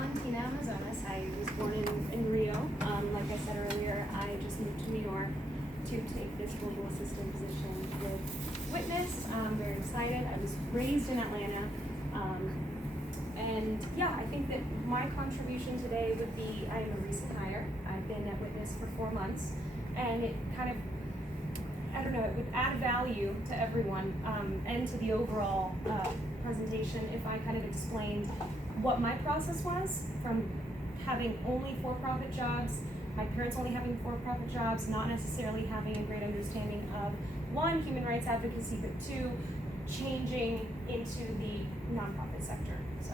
Valentina Amazonas. I was born in Rio. Like I said earlier, I just moved to New York to take this global assistant position with Witness. I'm very excited. I was raised in Atlanta. And yeah, I think that my contribution today would be, I am a recent hire. I've been at Witness for 4 months, and it kind of, I don't know, it would add value to everyone and to the overall presentation if I kind of explained what my process was from having only for-profit jobs, my parents only having for-profit jobs, not necessarily having a great understanding of, one, human rights advocacy, but two, changing into the nonprofit sector. So,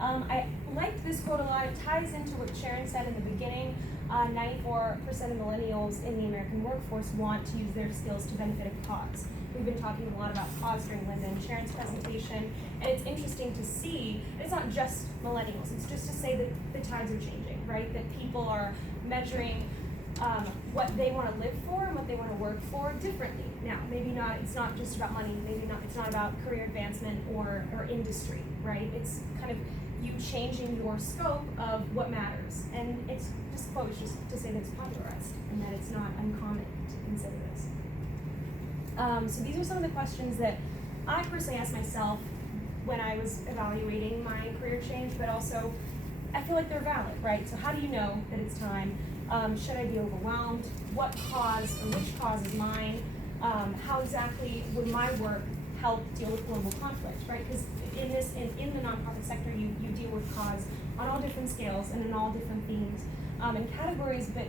I liked this quote a lot. It ties into what Sharon said in the beginning. 94% of millennials in the American workforce want to use their skills to benefit a cause. We've been talking a lot about cause during Linda and Sharon's presentation, and it's interesting to see, it's not just millennials, it's just to say that the tides are changing, right? That people are measuring what they want to live for and what they want to work for differently. Now, maybe not, it's not just about money, maybe not, it's not about career advancement or industry, right? It's kind of you changing your scope of what matters. And it's just quotes just to say that it's popularized and that it's not uncommon to consider this. So these are some of the questions that I personally asked myself when I was evaluating my career change, but also I feel like they're valid, right? So how do you know that it's time? Should I be overwhelmed? What cause or which cause is mine? How exactly would my work help deal with global conflict, right? Because in the nonprofit sector, you deal with cause on all different scales and in all different themes and categories, but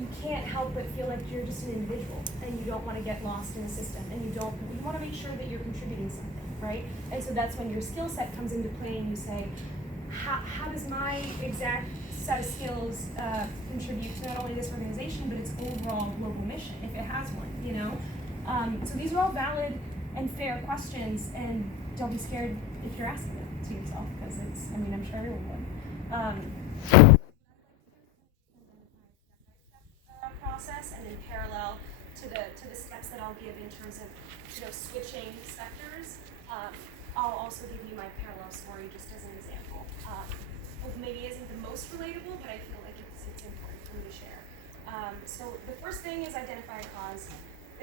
you can't help but feel like you're just an individual and you don't want to get lost in the system, and you want to make sure that you're contributing something, right? And so that's when your skill set comes into play and you say, how does my exact set of skills contribute to not only this organization, but its overall global mission, if it has one, you know? So these are all valid and fair questions, and don't be scared if you're asking them to yourself, because it's, I mean, I'm sure everyone would. Process, and in parallel to the steps that I'll give in terms of, you know, switching sectors, I'll also give you my parallel story just as an example. Maybe isn't the most relatable, but I feel like it's important for me to share. So the first thing is identify a cause.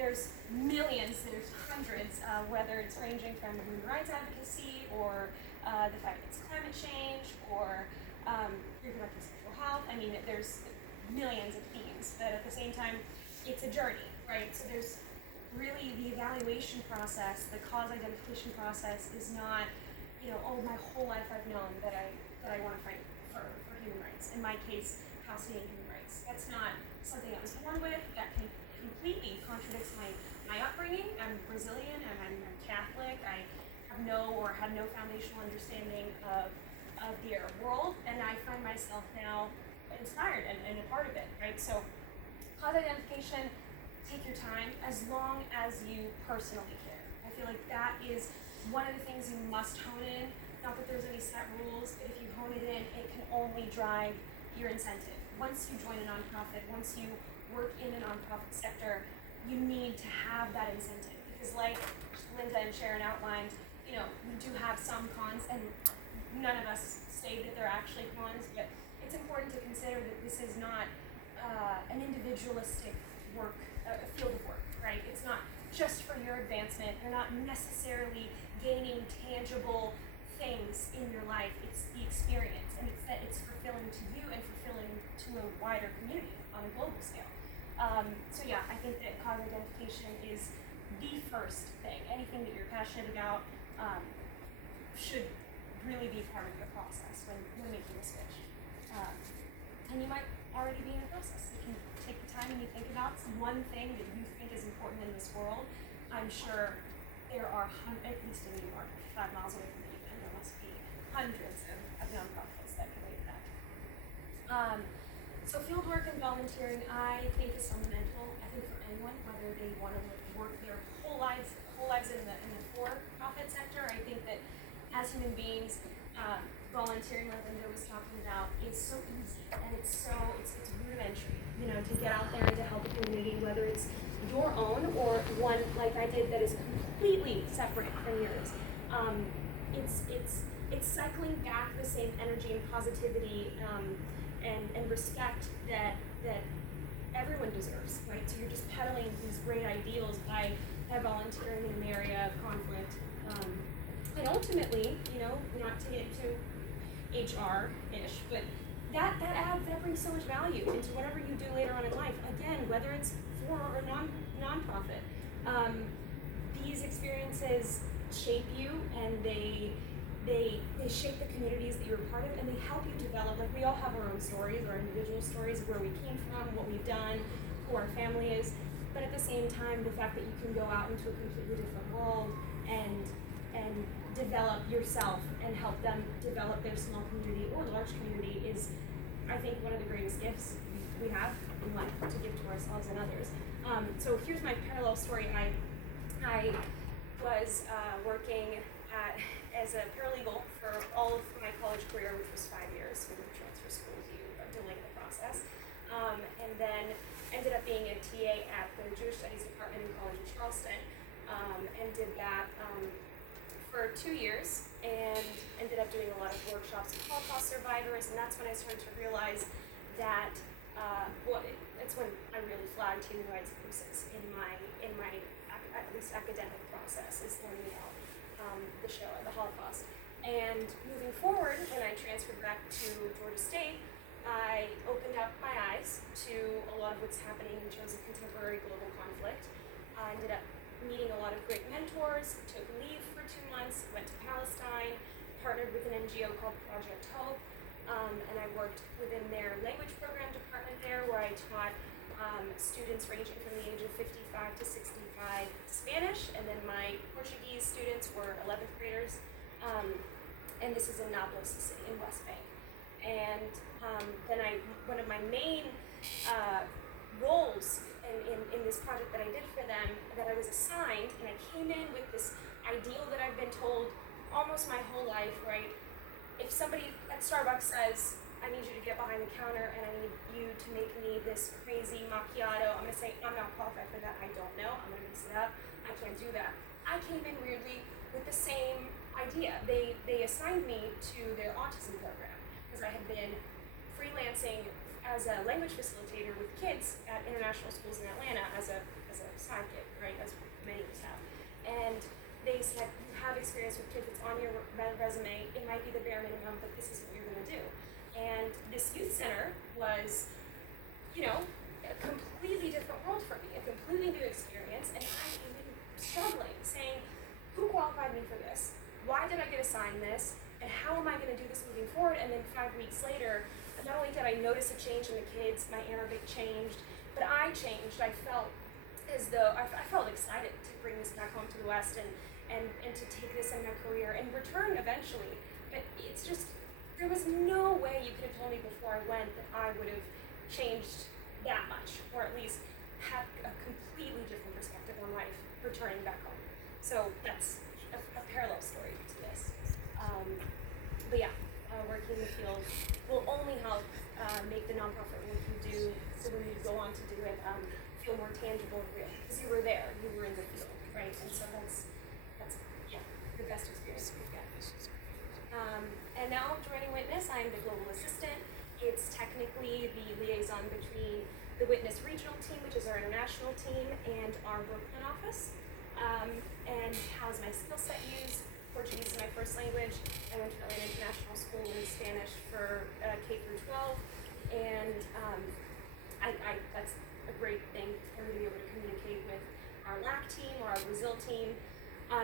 There's millions, there's hundreds, whether it's ranging from human rights advocacy or the fight against climate change or reproductive sexual health. I mean, there's millions of themes, but at the same time, it's a journey, right? So there's really the evaluation process, the cause identification process is not, you know, oh, my whole life I've known that I want to fight for human rights. In my case, Palestinian human rights. That's not something I was born with. That completely contradicts my upbringing. I'm Brazilian, I'm Catholic. I have had no foundational understanding of the Arab world, and I find myself now inspired and a part of it, right? So cause identification, take your time as long as you personally care. I feel like that is one of the things you must hone in. Not that there's any set rules, but if you hone it in, it can only drive your incentive. Once you join a nonprofit, once you work in a nonprofit sector, you need to have that incentive. Because like Linda and Sharon outlined, you know, we do have some cons, and none of us say that they're actually cons, but it's important to consider that this is not an individualistic work, field of work, right? It's not just for your advancement. You're not necessarily gaining tangible things in your life. It's the experience, and it's that it's fulfilling to you and fulfilling to a wider community on a global scale. So yeah, I think that cause identification is the first thing. Anything that you're passionate about should really be part of your process when making a switch. And you might already be in the process. You can take the time and you think about one thing that you think is important in this world. I'm sure there are, at least in New York, 5 miles away from me, and there must be hundreds of nonprofits that relate to that. So field work and volunteering, I think is fundamental. I think for anyone, whether they want to work their whole lives in the for-profit sector, I think that as human beings, volunteering, like Linda was talking about, is so easy, and it's rudimentary, you know, to get out there and to help the community, whether it's your own or one like I did that is completely separate from yours. it's cycling back the same energy and positivity and respect that everyone deserves, right? So you're just peddling these great ideals by volunteering in an area of conflict. And ultimately, not to get too HR-ish, but that brings so much value into whatever you do later on in life. Again, whether it's for or non-profit, these experiences shape you, and they shape the communities that you're a part of, and they help you develop. Like, we all have our own stories, our individual stories of where we came from, what we've done, who our family is. But at the same time, the fact that you can go out into a completely different world and develop yourself and help them develop their small community or large community is, I think, one of the greatest gifts we have in life to give to ourselves and others. So here's my parallel story. I was working as a paralegal for all of my college career, which was 5 years with the transfer school delaying the process, and then ended up being a TA at the Jewish Studies Department in College in Charleston, and did that for 2 years, and ended up doing a lot of workshops with Holocaust survivors, and that's when I started to realize that, it's when I really flagged human rights abuses in my at least academic process, is learning about the show, the Holocaust. And moving forward, when I transferred back to Georgia State, I opened up my eyes to a lot of what's happening in terms of contemporary global conflict. I ended up meeting a lot of great mentors, took leave for 2 months, went to Palestine, partnered with an NGO called Project Hope, and I worked within their language program department there, where I taught students ranging from the age of 55 to 65 Spanish, and then my Portuguese students were 11th graders, and this is in Nablus, the city in West Bank. And then one of my main roles in this project that I did for them, that I was assigned, and I came in with this ideal that I've been told almost my whole life, right? If somebody at Starbucks says, I need you to get behind the counter and I need you to make me this crazy macchiato, I'm gonna say, I'm not qualified for that, I don't know, I'm gonna mix it up, I can't do that. I came in weirdly with the same idea. They assigned me to their autism program, because I had been freelancing as a language facilitator with kids at international schools in Atlanta as a side gig, right, as many of us have. And they said, you have experience with kids, it's on your resume, it might be the bare minimum, but this is what you're gonna do. And this youth center was, a completely different world for me, a completely new experience, and I came in struggling, saying, who qualified me for this? Why did I get assigned this? And how am I gonna do this moving forward? And then 5 weeks later, not only did I notice a change in the kids, my Arabic changed, but I changed. I felt as though, I felt excited to bring this back home to the West and to take this in my career and return eventually. But it's just, there was no way you could have told me before I went that I would have changed that much, or at least had a completely different perspective on life returning back home. So that's a parallel story to this. But yeah, working in the field will only help make the nonprofit work you do, so when you go on to do it, feel more tangible and real, because you were there, you were in the field, right? And so that's the best experience we've got. And now joining Witness, I'm the global assistant. It's technically the liaison between the Witness regional team, which is our international team, and our Brooklyn office. And how's my skill set used? Portuguese is my first language. I went to Atlanta International School in Spanish for K through 12, and that's a great thing for me to be able to communicate with our LAC team or our Brazil team.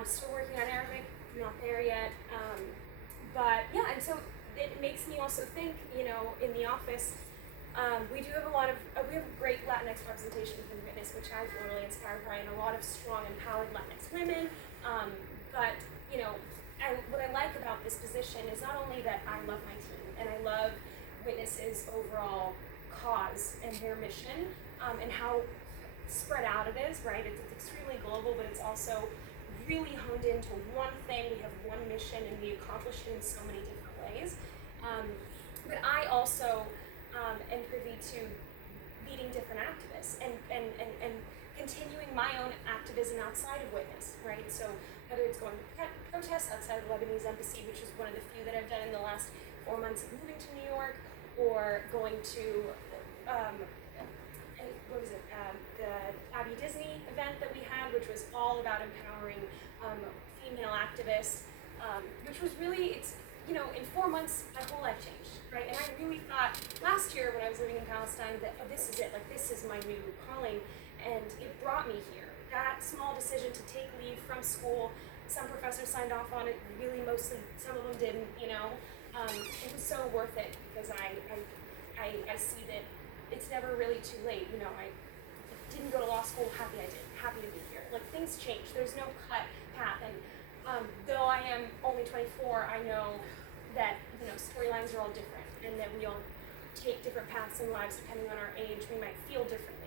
Still working on Arabic, not there yet. But yeah, and so it makes me also think, in the office, we do have we have a great Latinx representation within Witness, which I feel really inspired by, and a lot of strong, empowered Latinx women. But, and what I like about this position is not only that I love my team, and I love Witness's overall cause and their mission, and how spread out it is, right? It's extremely global, but it's also really honed into one thing. We have one mission, and we accomplish it in so many different ways. But I also am privy to meeting different activists and continuing my own activism outside of witness, right? So whether it's going to protests outside of the Lebanese embassy, which is one of the few that I've done in the last 4 months of moving to New York, or going to what was it, the Abby Disney event that we had, which was all about empowering female activists, which was really, in 4 months, my whole life changed, right? And I really thought last year when I was living in Palestine that, oh, this is it, like this is my new calling, and it brought me here. That small decision to take leave from school, some professors signed off on it, really mostly, some of them didn't, it was so worth it because I see that it's never really too late. I didn't go to law school, happy I did, happy to be here. Like things change, there's no cut path, and though I am only 24, I know that storylines are all different and that we all take different paths in lives depending on our age. We might feel differently.